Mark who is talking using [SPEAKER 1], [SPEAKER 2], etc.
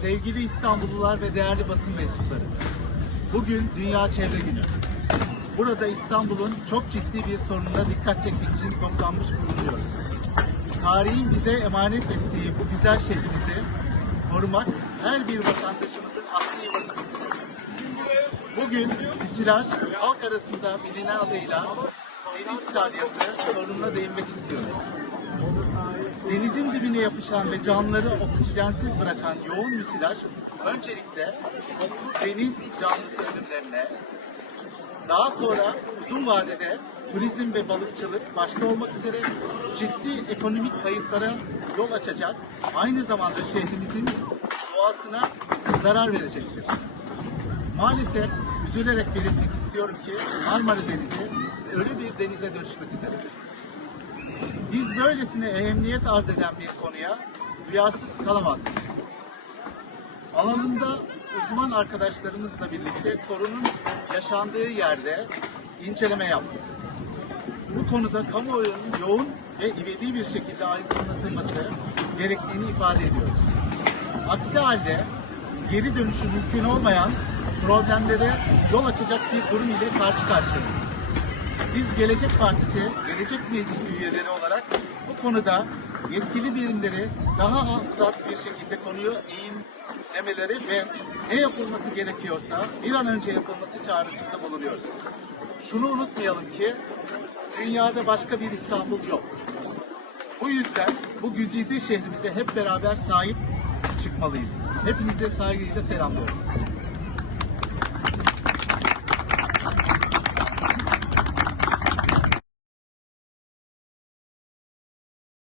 [SPEAKER 1] Sevgili İstanbullular ve değerli basın mensupları. Bugün Dünya Çevre Günü. Burada İstanbul'un çok ciddi bir sorununa dikkat çekmek için toplanmış bulunuyoruz. Tarihin bize emanet ettiği bu güzel şehrimizi korumak her bir vatandaşımızın asli vazifesidir. Bugün müsilaj halk arasında bilinen adıyla deniz salyası sorununa değinmek istiyoruz. Yapışan ve canlıları oksijensiz bırakan yoğun müsilaj öncelikle toplu deniz canlısı ölümlerine, daha sonra uzun vadede turizm ve balıkçılık başta olmak üzere ciddi ekonomik kayıplara yol açacak, aynı zamanda şehrimizin doğasına zarar verecektir. Maalesef üzülerek belirtmek istiyorum ki Marmara Denizi ölü bir denize dönüşmek üzeredir. Biz böylesine ehemmiyet arz eden bir konuya duyarsız kalamazdık. Alanında uzman arkadaşlarımızla birlikte sorunun yaşandığı yerde inceleme yaptık. Bu konuda kamuoyunun yoğun ve ivedi bir şekilde aydınlatılması gerektiğini ifade ediyoruz. Aksi halde geri dönüşü mümkün olmayan problemlere yol açacak bir durum ile karşı karşıyayız. Biz Gelecek Partisi, Gelecek Meclisi üyeleri olarak bu konuda yetkili birimleri daha hassas bir şekilde konuyu eğimlemeleri ve ne yapılması gerekiyorsa bir an önce yapılması çağrısında bulunuyoruz. Şunu unutmayalım ki dünyada başka bir İstanbul yok. Bu yüzden bu güzide şehrimize hep beraber sahip çıkmalıyız. Hepinize saygıyla selamlıyorum.